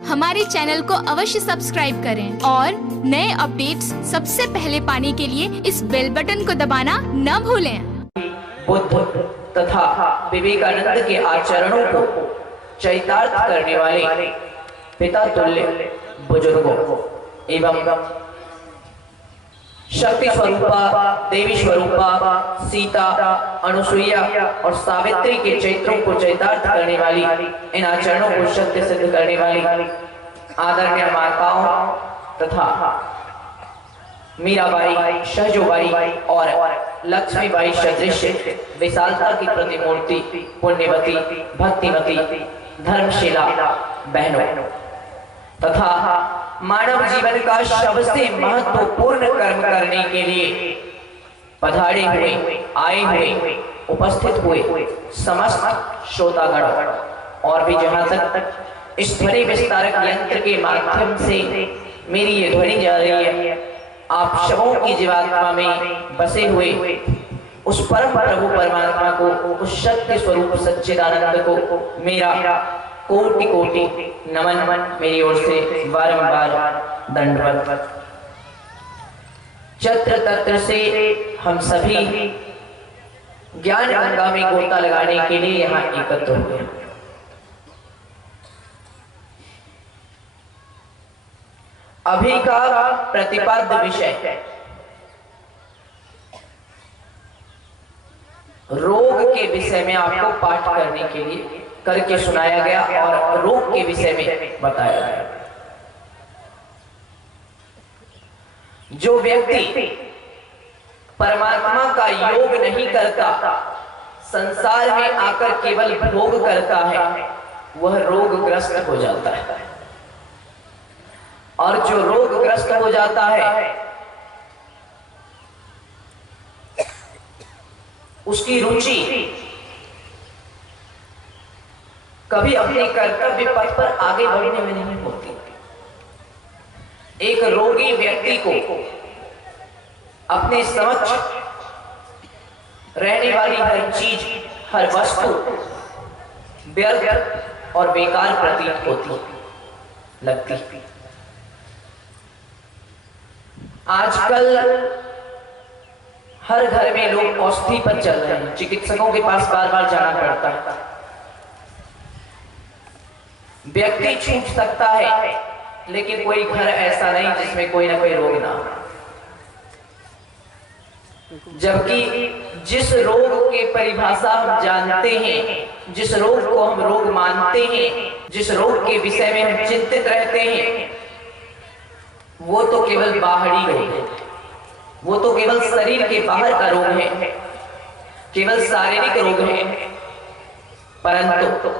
हमारे चैनल को अवश्य सब्सक्राइब करें और नए अपडेट्स सबसे पहले पाने के लिए इस बेल बटन को दबाना न भूलें। बुद्ध तथा विवेकानंद के आचरणों को चरितार्थ करने वाले पिता तुल्य बुजुर्गों एवं शक्ति स्वरूपा, देवी स्वरूपा, सीता, अनुसुईया और सावित्री के चरित्रों को चरितार्थ करने वाली, इन आचरणों को सत्य सिद्ध करने वाली आदरणीय माताओं तथा मीराबाई, शहजोबाई और लक्ष्मीबाई सदृश विशालता की प्रतिमूर्ति पुण्यवती, भक्तिमती, धर्मशिला बहनों तथा मानव जीवन का सबसे महत्वपूर्ण कर्म करने के लिए पधारे हुए, आए हुए, उपस्थित हुए समस्त श्रोतागण और भी जहां तक इस ध्वनि विस्तारक यंत्र के माध्यम से मेरी ये ध्वनि जा रही है, आप सबों की जीवात्मा में बसे हुए उस परम प्रभु परमात्मा को, उस सत्य स्वरूप सच्चिदानंद को मेरा कोटि कोटि नमन, मेरी ओर से बारंबार दंडवत। चत्र तत्र से हम सभी ज्ञान गंगा में गोता लगाने के लिए यहाँ एकत्र हुए। अभी का प्रतिपाद्य विषय रोग के विषय में आपको पाठ करने के लिए करके सुनाया गया और रोग के विषय में बताया गया। जो व्यक्ति परमात्मा का योग नहीं करता, संसार में आकर केवल भोग करता है, वह रोगग्रस्त हो जाता है। और जो रोगग्रस्त हो जाता है, उसकी रुचि कभी अपने कर्तव्य पथ पर आगे बढ़ने में नहीं होती। एक रोगी व्यक्ति को अपने समक्ष रहने वाली हर चीज, हर वस्तु व्यर्थ और बेकार प्रतीत होती लगती। आजकल हर घर में लोग औषधि पर चल रहे हैं, चिकित्सकों के पास बार बार जाना पड़ता है। व्यक्ति छूट सकता है, लेकिन कोई घर ऐसा नहीं जिसमें कोई ना कोई रोग ना हो। जबकि जिस रोग के परिभाषा हम जानते हैं, जिस रोग को हम रोग मानते हैं, जिस रोग के विषय में हम चिंतित रहते हैं, वो तो केवल बाहरी रोग है, वो तो केवल शरीर के बाहर का रोग है, केवल शारीरिक रोग है। परंतु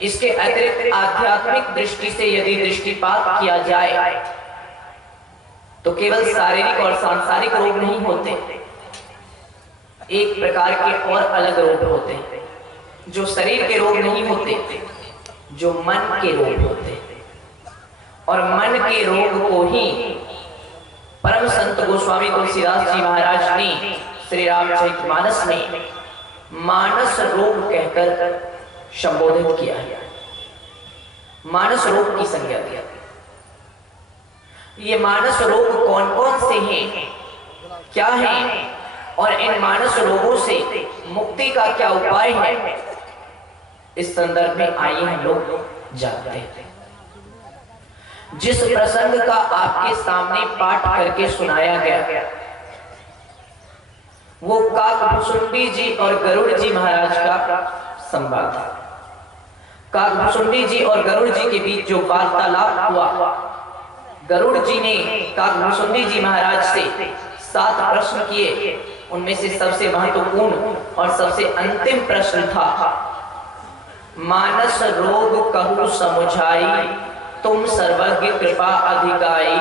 इसके अतिरिक्त आध्यात्मिक दृष्टि से यदि दृष्टिपात किया जाए तो केवल शारीरिक और सांसारिक रोग नहीं होते, एक प्रकार के और अलग रोग होते हैं, जो शरीर के रोग नहीं होते, जो मन के रोग होते। और मन के रोग को ही परम संत गोस्वामी तुलसीदास जी महाराज ने श्री रामचरितमानस में मानस रोग कहकर संबोधित किया है, मानस रोग की संज्ञा दिया। ये मानस रोग कौन कौन से हैं, क्या हैं, और इन मानस रोगों से मुक्ति का क्या उपाय है, इस संदर्भ में आइए हम लोग जानते हैं। जिस प्रसंग का आपके सामने पाठ करके सुनाया गया, वो काकभुसुंडी जी और गरुड़ जी महाराज का संवाद था। काकभुसुंडी जी और गरुड़ जी के बीच जो वार्तालाप हुआ, गरुड़ जी ने काकभुसुंडी जी महाराज से 7 प्रश्न किए। उनमें से सबसे महत्वपूर्ण और सबसे अंतिम प्रश्न था, मानस रोग कहु समुझाई, तुम सर्वज्ञ कृपा अधिकाई,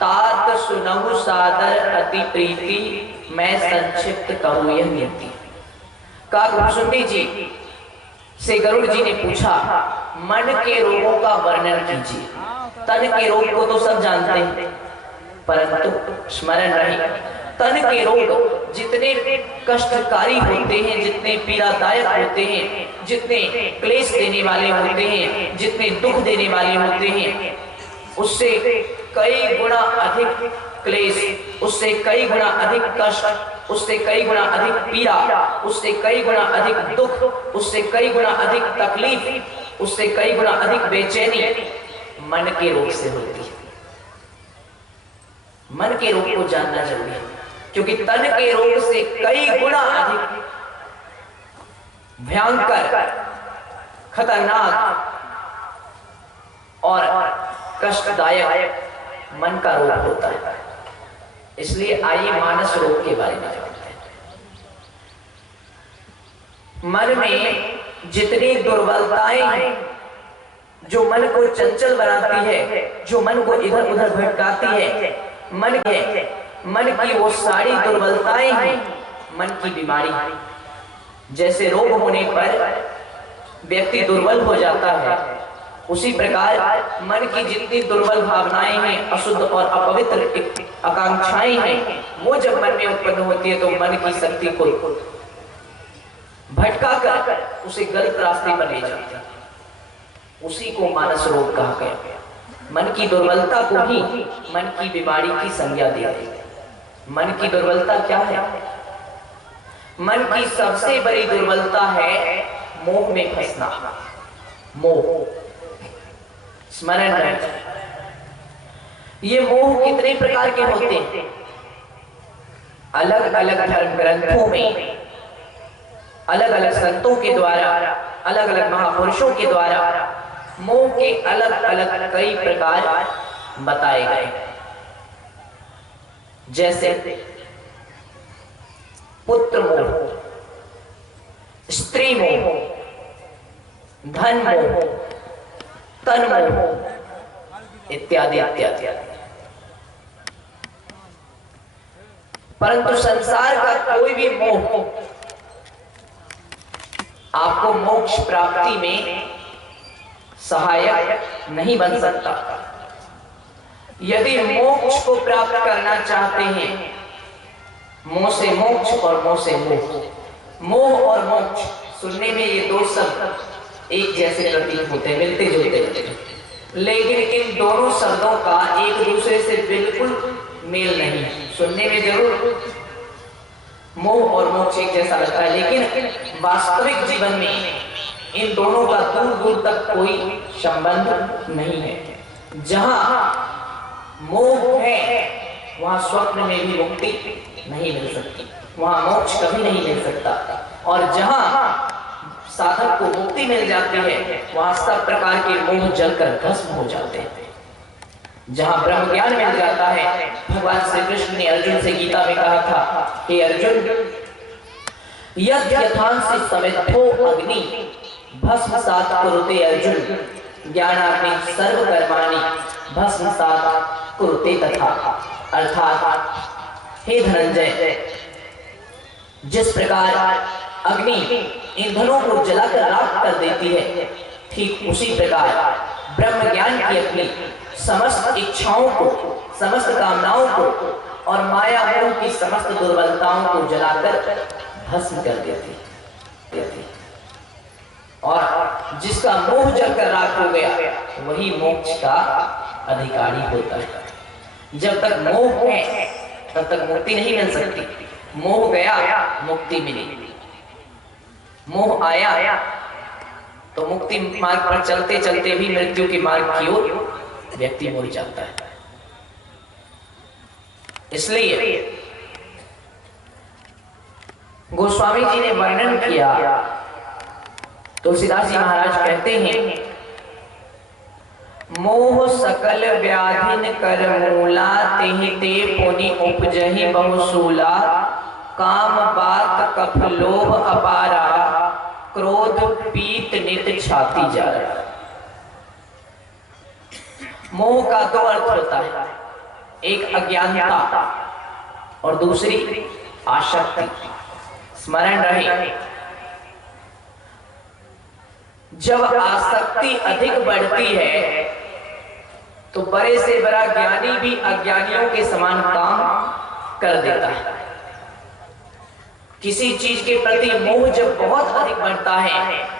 तात सुनहु सादर अति प्रीति, मैं संक्षिप्त कहूँ यह नीति। काकभुसुंडी जी से गरुड़ जी ने पूछा, मन के रोगों का वर्णन कीजिए। तन के रोग को तो सब जानते हैं, परंतु स्मरण रहे तन के रोग जितने कष्टकारी होते हैं, जितने पीड़ादायक होते हैं, जितने क्लेश देने वाले होते हैं, जितने दुख देने वाले होते हैं, उससे कई गुना अधिक क्लेश, उससे कई गुना अधिक कष्ट, उससे कई गुना अधिक पीड़ा, उससे कई गुना अधिक दुख, उससे कई गुना अधिक तकलीफ, उससे कई गुना अधिक बेचैनी मन के रोग से होती है। मन के रोग को जानना जरूरी है, क्योंकि तन के रोग से कई गुना अधिक भयंकर, खतरनाक और कष्टदायक मन का रोग होता है। इसलिए आइए मानस रोग के बारे में जानते हैं। मन में जितनी दुर्बलताएं हैं, जो मन को चंचल बनाती है, जो मन को इधर उधर भटकाती है, मन की वो सारी दुर्बलताएं हैं, मन की बीमारी। जैसे रोग होने पर व्यक्ति दुर्बल हो जाता है, उसी प्रकार मन की जितनी दुर्बल भावनाएं हैं, अशुद्ध और अपवित्र आकांक्षाएं हैं, वो जब मन में उत्पन्न होती है तो मन की शक्ति को भटका कर उसे गलत रास्ते पर ले जाती है। उसी को मानस रोग कहा गया। मन की दुर्बलता को ही मन की बीमारी की संज्ञा दी गई। मन की दुर्बलता क्या है? मन की सबसे बड़ी दुर्बलता है मोह में फंसना। मोह, स्मरण रहे, ये मोह कितने प्रकार के होते हैं? अलग अलग धर्म ग्रंथों में, अलग अलग संतों के द्वारा, अलग अलग महापुरुषों के द्वारा मोह के अलग अलग कई प्रकार बताए गए। जैसे पुत्र मोह, स्त्री मोह, धन मोह, तन मोह इत्यादि इत्यादि। परंतु संसार का कोई भी मोह आपको मोक्ष प्राप्ति में सहायक नहीं बन सकता। यदि मोक्ष को प्राप्त करना चाहते हैं, मोह से मोक्ष और मोह से मोह, मोह और मोक्ष सुनने में ये दो शब्द एक जैसे प्रतीत होते हैं, मिलते जुलते, लेकिन इन दोनों शब्दों का एक दूसरे से बिल्कुल मेल नहीं। सुनने में जरूर मोह और मोक्ष एक जैसा लगता है, लेकिन वास्तविक जीवन में इन दोनों का दूर दूर तक कोई संबंध नहीं है। जहां मोह है वहां स्वप्न में भी मुक्ति नहीं मिल सकती, वहां मोक्ष कभी नहीं मिल सकता। और जहां साधक को मुक्ति मिल जाती है वहां सब प्रकार के मोह जलकर भस्म हो जाते हैं। जहां ब्रह्म ज्ञान मिल जाता है, भगवान श्री कृष्ण ने अर्जुन से गीता में कहा था कि अर्जुन, यद् यथांसि समिद्धो अग्नि भस्मसात् कुरुते अर्जुन, ज्ञानाग्नि सर्व कर्माणि भस्मसात् कुरुते तथा। अर्थात हे धनंजय, जिस प्रकार अग्नि ईंधनों को जलाकर राख कर देती है, ठीक उसी प्रकार ब्रह्म ज्ञान की अपनी समस्त इच्छाओं को, समस्त कामनाओं को और माया मोह की समस्त दुर्बलताओं को जलाकर भस्म कर देती। और जिसका मोह जलकर राख हो गया वही मोक्ष का अधिकारी होता है। जब तक मोह है तब तक मुक्ति नहीं मिल सकती। मोह गया मुक्ति मिली, मोह आया तो मुक्ति मार्ग पर चलते चलते भी मृत्यु के मार्ग की ओर व्यक्ति मुड़ जाता है। इसलिए गोस्वामी जी ने वर्णन किया, तुलसीदास जी महाराज कहते हैं, मोह सकल व्याधिन कर मूला, तेहि ते पुनि उपजहि बहुसूला, काम बात कफ लोभ अपारा, क्रोध पीत नित छाती जारा। मोह का दो अर्थ होता है, एक अज्ञानता और दूसरी आसक्ति। स्मरण रहे, जब आसक्ति अधिक बढ़ती है तो बड़े से बड़ा ज्ञानी भी अज्ञानियों के समान काम कर देता है। किसी चीज के प्रति मोह जब बहुत अधिक बढ़ता है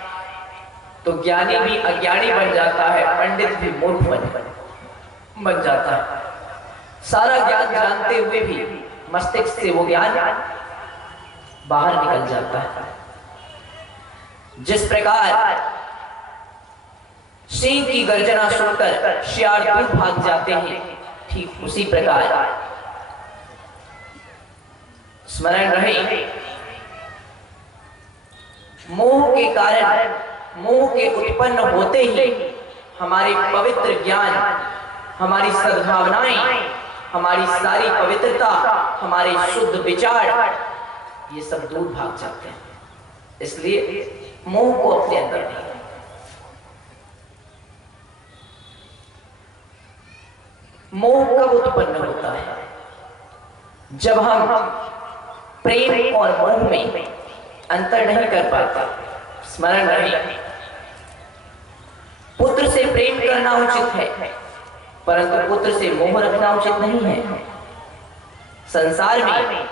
तो ज्ञानी भी अज्ञानी बन जाता है, पंडित भी मूर्ख बन जाता है। सारा ज्ञान जानते हुए भी मस्तिष्क से वो ज्ञान बाहर निकल जाता है। जिस प्रकार सिंह की गर्जना सुनकर शियार दूर भाग जाते हैं, ठीक उसी प्रकार स्मरण रहे, मोह के कारण, मोह के उत्पन्न होते ही हमारी पवित्र ज्ञान, हमारी सद्भावनाएं, हमारी सारी पवित्रता, हमारे शुद्ध विचार, ये सब दूर भाग जाते हैं। इसलिए मोह को अपने अंदर नहीं। मोह कब उत्पन्न होता है? जब हम प्रेम और मोह में अंतर नहीं कर पाते। स्मरण रहे, पुत्र से प्रेम करना उचित है, परंतु पुत्र से मोह रखना उचित नहीं है। संसार में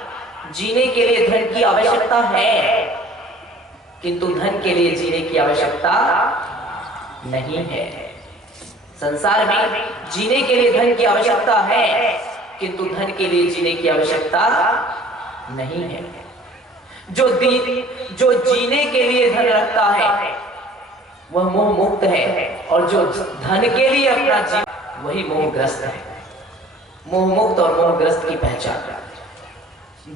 जीने के लिए धन की आवश्यकता है, किंतु धन के लिए जीने की आवश्यकता नहीं है। संसार में जीने के लिए धन की आवश्यकता है, किंतु धन के लिए जीने की आवश्यकता नहीं है। जो जीने के लिए धन रखता है वह मोह मुक्त है, और जो धन के लिए अपना जीवन, वही मोहग्रस्त है। मोह मुक्त और मोहग्रस्त की पहचान।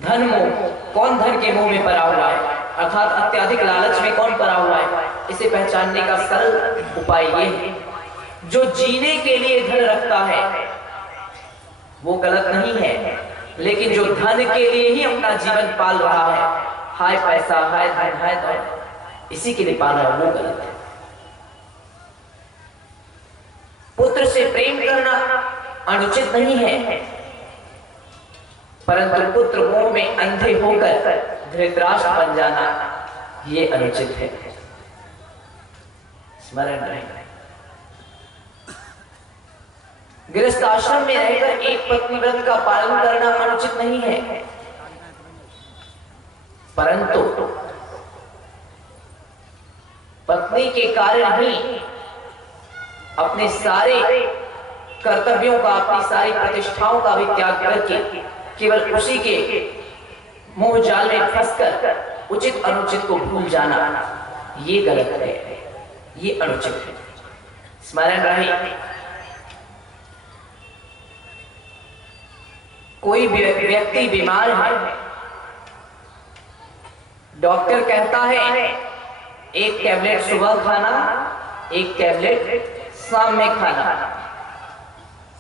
धन मोह, कौन धन के मोह में पड़ा हुआ है, अर्थात अत्यधिक लालच में कौन पड़ा हुआ है, इसे पहचानने का सरल उपाय ये है, जो जीने के लिए धन रखता है वो गलत नहीं है, लेकिन जो धन के लिए ही अपना जीवन पाल रहा है, हाय पैसा, हाय धन, हाय धन, इसी के लिए पाल रहा है, वो गलत है। पुत्र से प्रेम करना अनुचित नहीं है, परंतु पुत्र मोह में अंधे होकर धृतराष्ट्र बन जाना ये अनुचित है। स्मरण रहे, गृहस्थ आश्रम में रहकर एक पत्नी व्रत का पालन करना अनुचित नहीं है, परंतु पत्नी के कारण ही अपने सारे कर्तव्यों का, अपनी सारी प्रतिष्ठाओं का भी त्याग करके केवल उसी के मोह जाल में फंसकर उचित अनुचित को भूल जाना, ये गलत है, ये अनुचित है। स्मरण रहे, कोई व्यक्ति बीमार है, डॉक्टर कहता है एक टैबलेट सुबह खाना, एक टैबलेट शाम में खाना,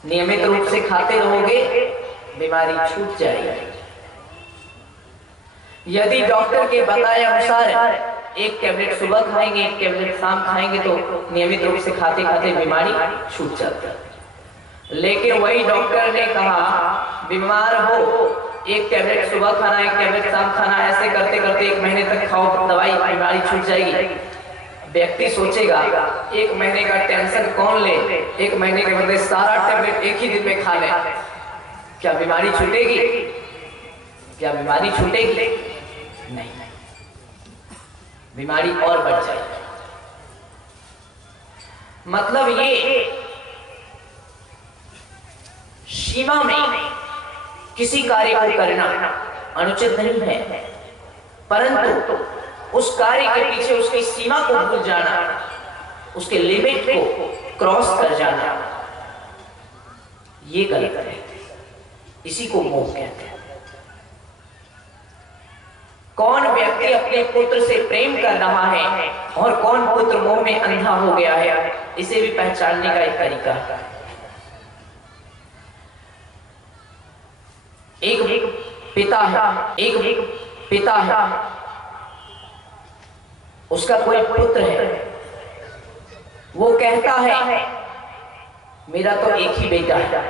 नियमित रूप से खाते रहोगे बीमारी छूट जाएगी। यदि डॉक्टर के बताए अनुसार एक टैबलेट सुबह खाएंगे, एक टैबलेट शाम खाएंगे, तो नियमित रूप से खाते खाते बीमारी छूट जाती है। लेकिन वही डॉक्टर ने कहा बीमार हो, एक टैबलेट सुबह खाना, एक टैबलेट शाम खाना, ऐसे करते करते 1 महीने तक खाओ दवाई, बीमारी छूट जाएगी। व्यक्ति सोचेगा 1 महीने का टेंशन कौन ले, 1 महीने के बदले सारा टैबलेट एक ही दिन में खा ले, क्या बीमारी छूटेगी? क्या बीमारी छूटेगी? नहीं, बीमारी और बढ़ जाएगी। मतलब ये सीमा में किसी कार्य को करना अनुचित नहीं है, परंतु उस कार्य के पीछे उसकी सीमा को भूल जाना, उसके लिमिट को क्रॉस कर जाना, ये गलत है। इसी को मोह कहते हैं। कौन व्यक्ति अपने पुत्र से प्रेम कर रहा है और कौन पुत्र मोह में अंधा हो गया है, इसे भी पहचानने का एक तरीका है। एक पिता है, उसका कोई पुत्र है, वो कहता है मेरा तो एक ही बेटा है,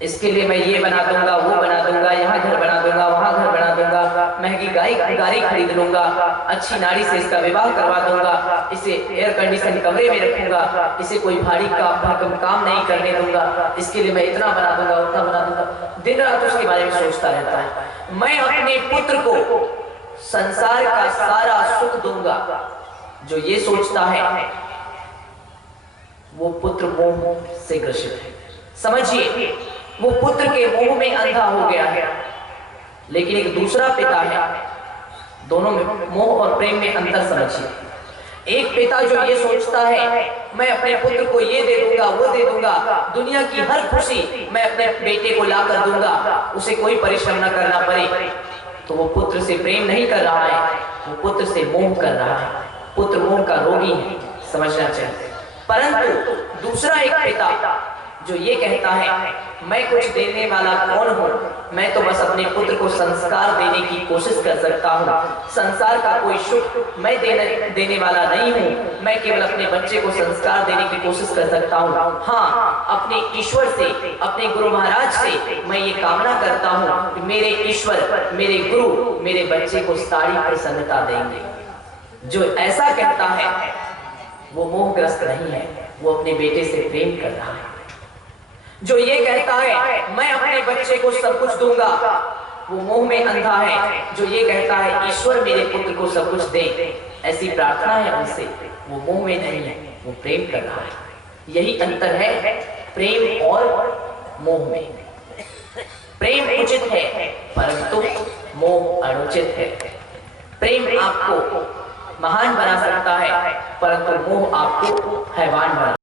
इसके लिए मैं ये बना दूंगा, वो बना दूंगा, यहाँ घर बना दूंगा, वहां घर बना दूंगा, महंगी गाड़ी खरीद लूंगा, अच्छी नारी से इसका विवाह करवा दूंगा, इसे एयर कंडीशन कमरे में रखूंगा, इसे कोई भारी काम नहीं करने दूंगा, इसके लिए मैं इतना बना दूंगा, उतना बना दूंगा। दिन रात उसके बारे में सोचता रहता है। मैं अपने पुत्र को संसार का सारा सुख दूंगा। जो ये सोचता है वो पुत्र मोह से ग्रसित है। समझिए, वो पुत्र के मोह में अंधा हो गया है। लेकिन एक दूसरा पिता है, दोनों में मोह और प्रेम में अंतर समझिए। एक पिता जो ये सोचता है मैं अपने पुत्र को ये दे दूंगा, वो दे दूंगा, दुनिया की हर खुशी मैं अपने बेटे को ला कर दूंगा, उसे कोई परिश्रम न करना पड़े, तो वो पुत्र से प्रेम नहीं कर रहा है, वो पुत्र से मोह कर रहा है। पुत्र मोह का रोगी है, समझना चाहिए। परंतु दूसरा एक पिता जो ये कहता है मैं कुछ देने वाला कौन हूँ, मैं तो बस अपने पुत्र को संस्कार देने की कोशिश कर सकता हूँ, संसार का कोई सुख मैं देने वाला नहीं हूँ, मैं केवल अपने बच्चे को संस्कार देने की कोशिश कर सकता हूँ। हाँ, अपने ईश्वर से, अपने गुरु महाराज से मैं ये कामना करता हूँ कि मेरे ईश्वर, मेरे गुरु मेरे बच्चे को सारी प्रसन्नता देंगे। जो ऐसा कहता है वो मोहग्रस्त नहीं है, वो अपने बेटे से प्रेम कर रहा है। जो ये कहता है मैं अपने बच्चे को सब कुछ दूंगा, वो मोह में अंधा है। जो ये कहता है ईश्वर मेरे पुत्र को सब कुछ दे, ऐसी प्रार्थना है उनसे, वो मोह में नहीं है, वो प्रेम कर रहा है। यही अंतर है प्रेम और मोह में। प्रेम उचित है परंतु मोह अनुचित है। प्रेम आपको महान बना सकता है परंतु मोह आपको हैवान बना